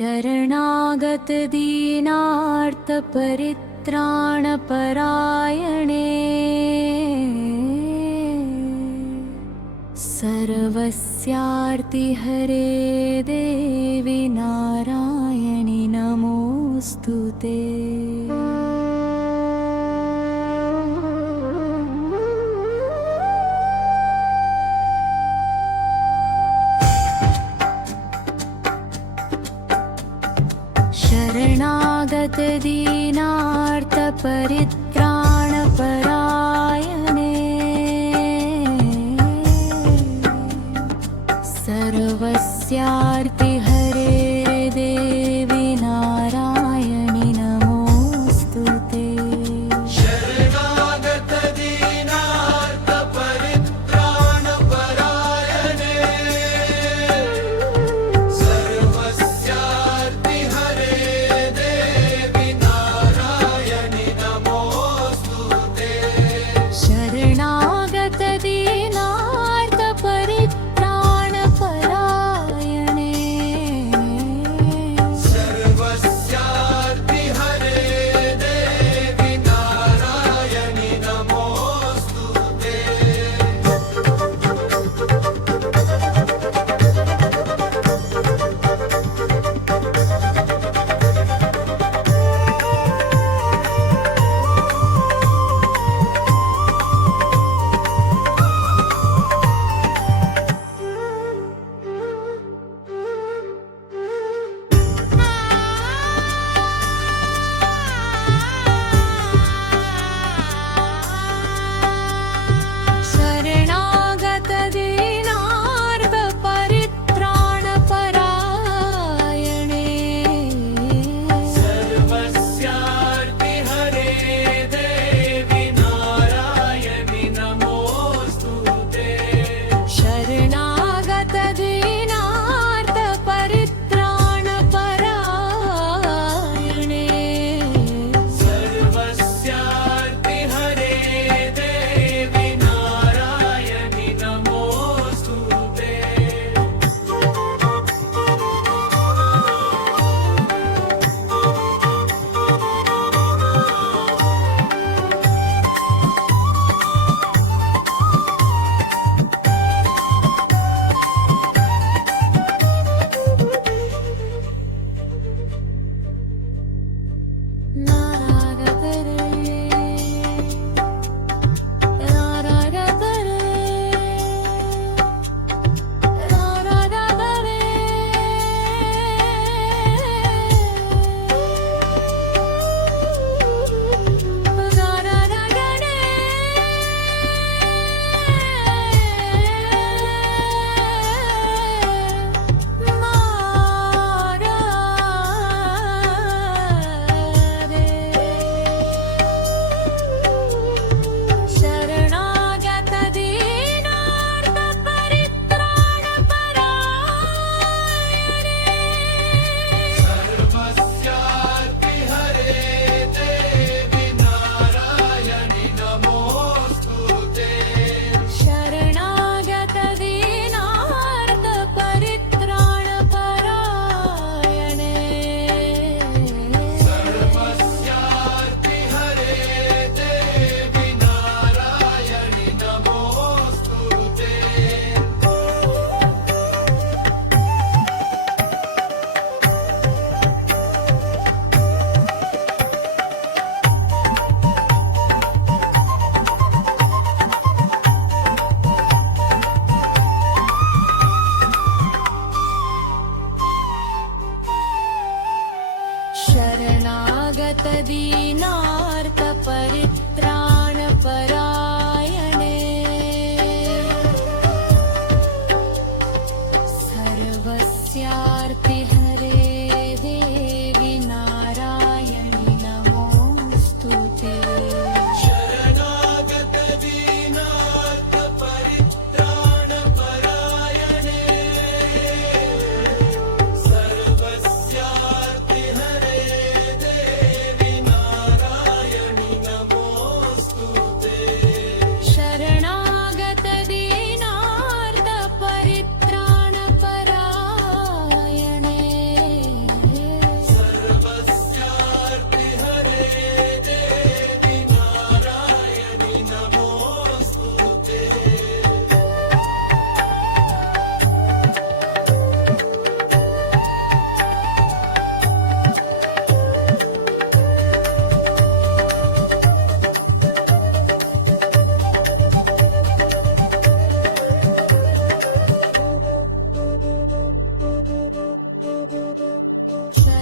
शरणागत दीनार्त परित्राण परायणे सर्वस्यार्ति हरे देवी नारायणि नमोस्तुते। शरणागत दीनार्त परित्राण परायणे सर्वस्यार्ति हरे देवी नारायणि नमोस्तुते। शरणागत दीनार्त परित्राण परायणे सर्वस्यार्ति हरे देवी नारायणि नमोस्तुते। शरणागत दीनार्त परित्राण परायणे सर्वस्यार्ति हरे देवी नारायणि नमोस्तुते। शरणागत दीनार्त परित्राण परायणे सर्वस्यार्ति हरे देवी नारायणि नमोस्तुते। शरणागत दीनार्त परित्राण परायणे सर्वस्यार्ति हरे देवी नारायणि नमोस्तुते। नारागत रे नारागत रे नारागत रे नारागत रे शरणागत दीनार्त परित्राण परायणे सर्वस्यार्ति हरे देवी नारायणि नमोस्तुते। शरणागत दीनार्त परित्राण परायणे सर्वस्यार्ति हरे देवी नारायणि नमोस्तुते। शरणागत दीनार्त परित्राण परायणे सर्वस्यार्ति हरे देवी नारायणि नमोस्तुते। शरणागत दीनार्त परित्राण परायणे सर्वस्यार्ति हरे देवी नारायणि नमोस्तुते। शरण्ये